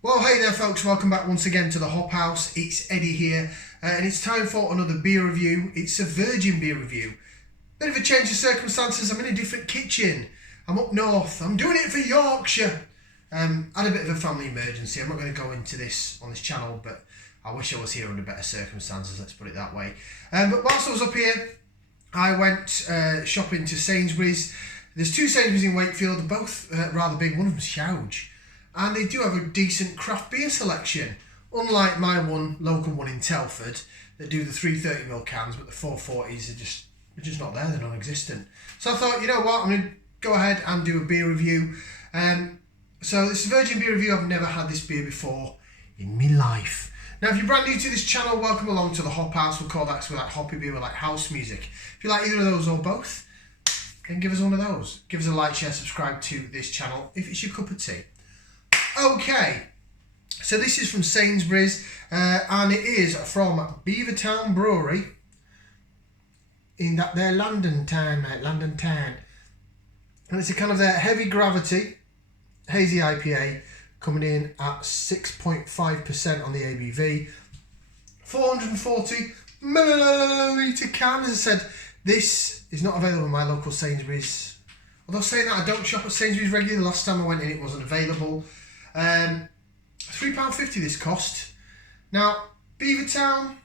Well, hey there folks, welcome back once again to the Hop House. It's Eddie here, and it's time for another beer review. It's a virgin beer review. Bit of a change of circumstances, I'm in a different kitchen. I'm up north, I'm doing it for Yorkshire. Had a bit of a family emergency. I'm not going to go into this on this channel, but I wish I was here under better circumstances, let's put it that way. But whilst I was up here, I went shopping to Sainsbury's. There's two Sainsbury's in Wakefield, they're both rather big, one of them's huge. And they do have a decent craft beer selection. Unlike my local one in Telford, that do the 330ml cans, but the 440s are just not there, they're non-existent. So I thought, you know what, I'm going to go ahead and do a beer review. So this is a virgin beer review. I've never had this beer before in my life. Now, if you're brand new to this channel, welcome along to the Hop House. We'll call that, so we like hoppy beer, we like house music. If you like either of those or both, then give us one of those. Give us a like, share, subscribe to this channel if it's your cup of tea. Okay, so this is from Sainsbury's, and it is from Beavertown Brewery in that their London town, mate, London town. And it's a kind of their heavy gravity Hazy IPA coming in at 6.5% on the ABV. 440 milliliter can. As I said, this is not available in my local Sainsbury's. Although saying that, I don't shop at Sainsbury's regularly. Last time I went in, it wasn't available. £3.50 this cost. Now, Beavertown,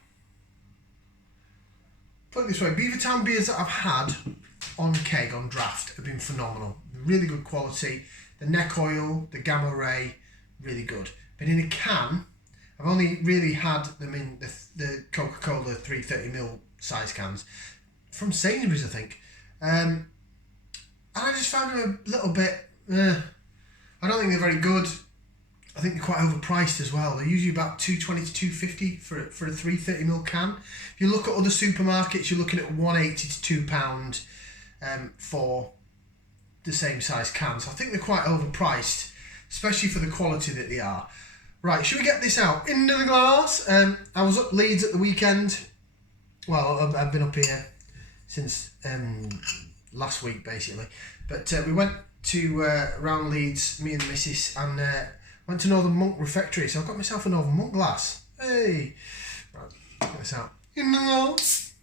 put it this way, Beavertown beers that I've had on keg, on draft, have been phenomenal. Really good quality. The neck oil, the gamma ray, really good. But in a can, I've only really had them in the Coca-Cola 330ml size cans from Sainsbury's, I think. And I just found them a little bit, I don't think they're very good. I think they're quite overpriced as well. They're usually about $2.20 to $2.50 for a 330ml can. If you look at other supermarkets, you're looking at £1.80 to £2 for the same size can. So I think they're quite overpriced, especially for the quality that they are. Right, should we get this out into the glass? I was up Leeds at the weekend. Well, I've been up here since last week, basically. But we went to around Leeds, me and the missus, and went to Northern Monk Refectory. So I got myself a Northern Monk glass. Hey! Right, get this out. In the glass.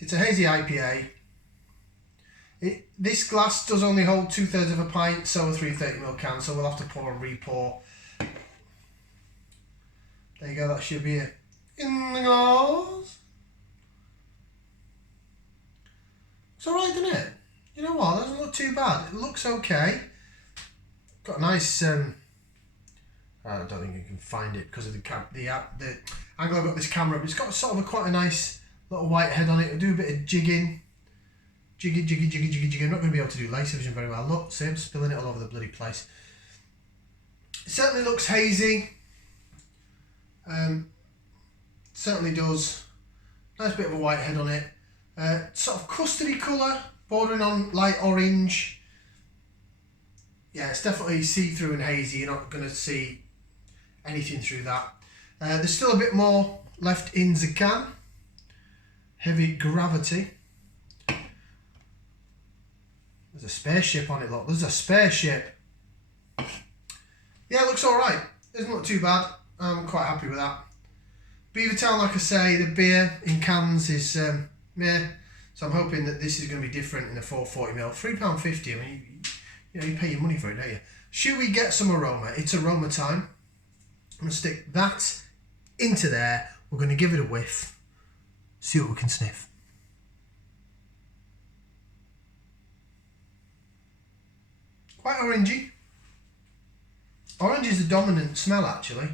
It's a Hazy IPA. This glass does only hold 2/3 of a pint, so a 330ml can, so we'll have to pour and re-pour. There you go, that's your beer. In the glass. It's alright, doesn't it? You know what, it doesn't look too bad. It looks okay. Got a nice, I don't think you can find it because of the angle I've got this camera, but it's got sort of quite a nice little white head on it. It'll do a bit of jigging. Jiggy. I'm not going to be able to do laser vision very well. Look, see, I'm spilling it all over the bloody place. It certainly looks hazy. Certainly does. Nice bit of a white head on it. Sort of custardy colour, bordering on light orange. Yeah, it's definitely see-through and hazy. You're not going to see anything through that. There's still a bit more left in the can. Heavy gravity. There's a spaceship on it, look. There's a spaceship. Yeah, it looks alright. Doesn't look too bad. I'm quite happy with that. Beavertown, like I say, the beer in cans is meh. So I'm hoping that this is going to be different in a 440ml. £3.50, I mean, you pay your money for it, don't you? Should we get some aroma? It's aroma time. I'm going to stick that into there. We're going to give it a whiff. See what we can sniff. Quite orangey. Orange is the dominant smell, actually.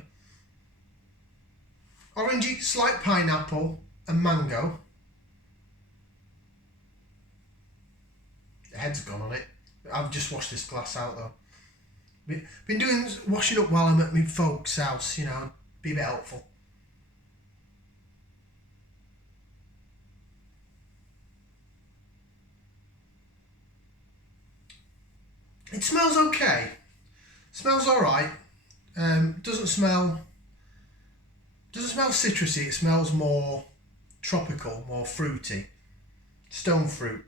Orangey, slight pineapple and mango. The head's gone on it. I've just washed this glass out though. Been doing washing up while I'm at my folks' house, you know, be a bit helpful. It smells okay. Smells alright. Doesn't smell citrusy. It smells more tropical, more fruity. Stone fruit.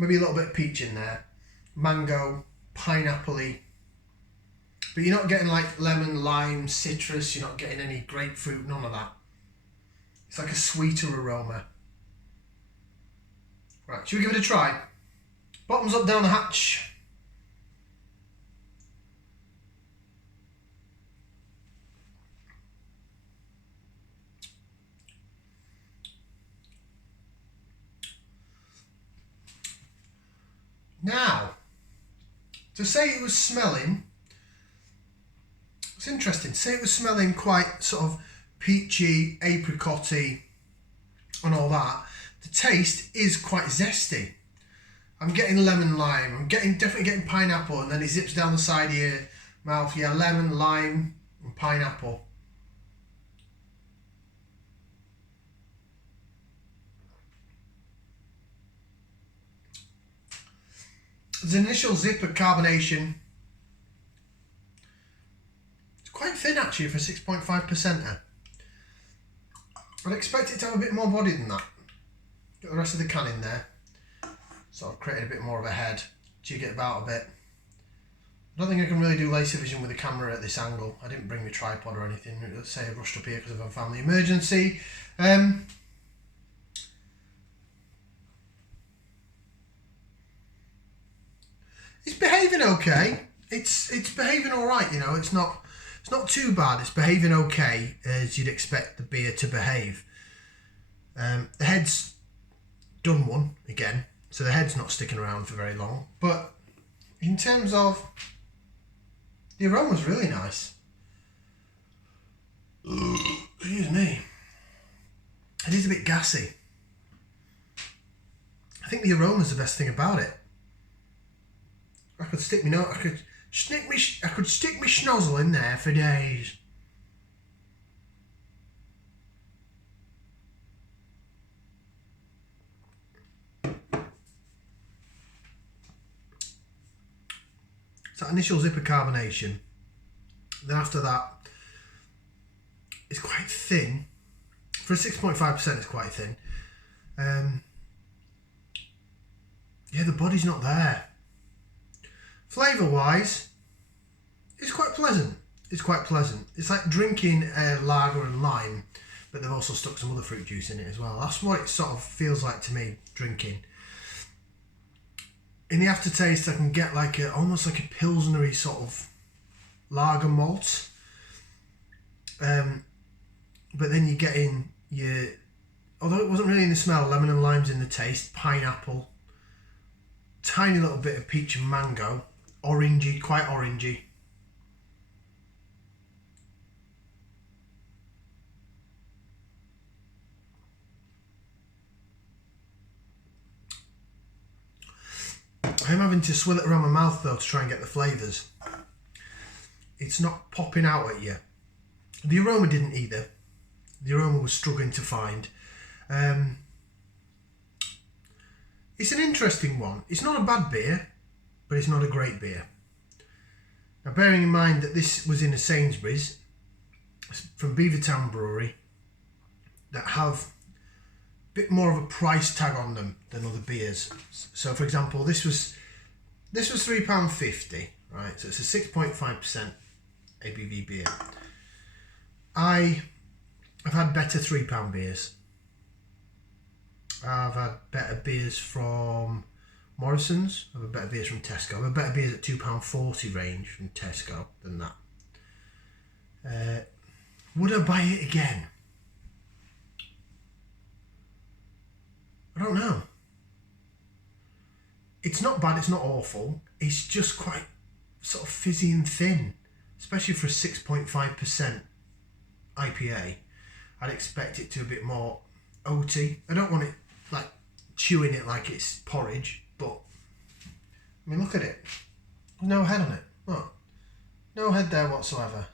maybe a little bit of peach in there, mango, pineapple-y, but you're not getting like lemon, lime, citrus, you're not getting any grapefruit, none of that. It's like a sweeter aroma. Right, should we give it a try? Bottoms up down the hatch. Now, to say it was smelling, it's interesting, to say it was smelling quite sort of peachy, apricot-y and all that, the taste is quite zesty. I'm getting lemon lime, I'm definitely getting pineapple, and then it zips down the side of your mouth. Yeah, lemon, lime and pineapple. There's an initial zip of carbonation. It's quite thin actually for 6.5%. I'd expect it to have a bit more body than that. Get the rest of the can in there. Sort of created a bit more of a head. Jig it about a bit. I don't think I can really do laser vision with the camera at this angle. I didn't bring my tripod or anything. Let's say I rushed up here because of a family emergency. It's behaving okay. It's behaving all right. You know, it's not too bad. It's behaving okay as you'd expect the beer to behave. The head's done one again, so the head's not sticking around for very long. But in terms of the aroma's really nice. Excuse me. It is a bit gassy. I think the aroma's the best thing about it. I could stick my I could stick my schnozzle in there for days. So that initial zip of carbonation. Then after that, it's quite thin. For a 6.5%, it's quite thin. Yeah, the body's not there. Flavour-wise, it's quite pleasant. It's quite pleasant. It's like drinking lager and lime, but they've also stuck some other fruit juice in it as well. That's what it sort of feels like to me, drinking. In the aftertaste, I can get like almost like a pilsnery sort of lager malt. But then you get in although it wasn't really in the smell, lemon and lime's in the taste, pineapple, tiny little bit of peach and mango, orangey, quite orangey. I'm having to swill it around my mouth though to try and get the flavours. It's not popping out at you. The aroma didn't either. The aroma was struggling to find. It's an interesting one. It's not a bad beer, but it's not a great beer. Now, bearing in mind that this was in a Sainsbury's from Beavertown Brewery that have a bit more of a price tag on them than other beers. So, for example, this was £3.50, right? So it's a 6.5% ABV beer. I've had better £3 beers. I've had better beers from Morrison's. I've had better beers from Tesco. I've had better beers at £2.40 range from Tesco than that. Would I buy it again? I don't know. It's not bad, it's not awful. It's just quite sort of fizzy and thin, especially for a 6.5% IPA. I'd expect it to be a bit more oaty. I don't want it like chewing it like it's porridge, but I mean, look at it. No head on it. Look. No head there whatsoever.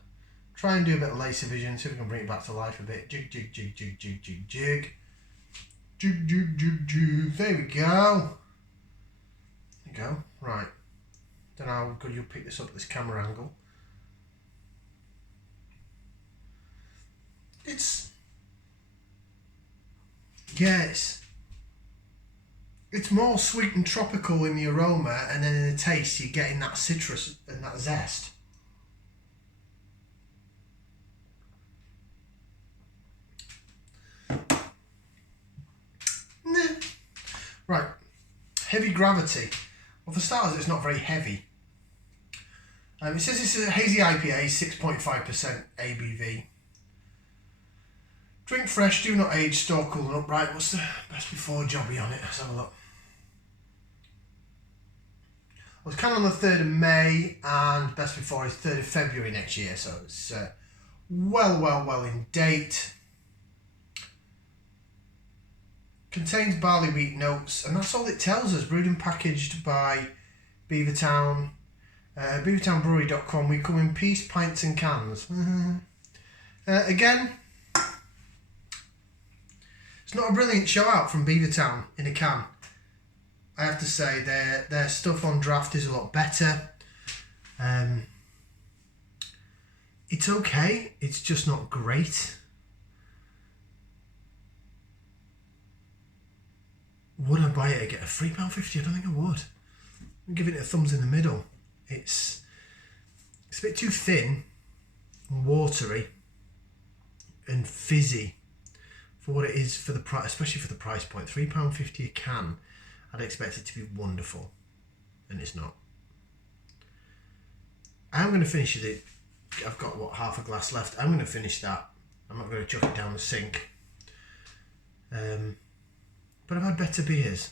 Try and do a bit of laser vision, see if we can bring it back to life a bit. Jig, jig, jig, jig, jig, jig, jig. Jig, jig, jig, jig. There we go. There you go. Right. Don't know how good you'll pick this up at this camera angle. Yes. It's more sweet and tropical in the aroma, and then in the taste you're getting that citrus and that zest. Nah. Right, heavy Gravity. Well, for starters, it's not very heavy. It says this is a Hazy IPA, 6.5% ABV. Drink fresh, do not age, store cool and upright. What's the best before jobby on it? Let's have a look. Well, it's kind of on the 3rd of May, and best before is 3rd of February next year, so it's well in date. Contains barley wheat notes, and that's all it tells us. Brewed and packaged by Beavertown. Beavertownbrewery.com. We come in peace, pints and cans. Again, it's not a brilliant show out from Beavertown in a can. I have to say their stuff on draft is a lot better. It's okay, it's just not great. Would I buy it again? £3.50? I don't think I would. I'm giving it a thumbs in the middle. It's a bit too thin and watery and fizzy for what it is for the price, especially for the price point. £3.50 a can. I'd expect it to be wonderful, and it's not. I'm going to finish it. I've got, what, half a glass left. I'm going to finish that. I'm not going to chuck it down the sink. But I've had better beers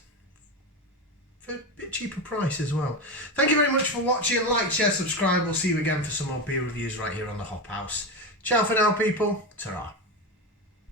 for a bit cheaper price as well. Thank you very much for watching. Like, share, subscribe. We'll see you again for some more beer reviews right here on the Hop House. Ciao for now, people. Ta-ra.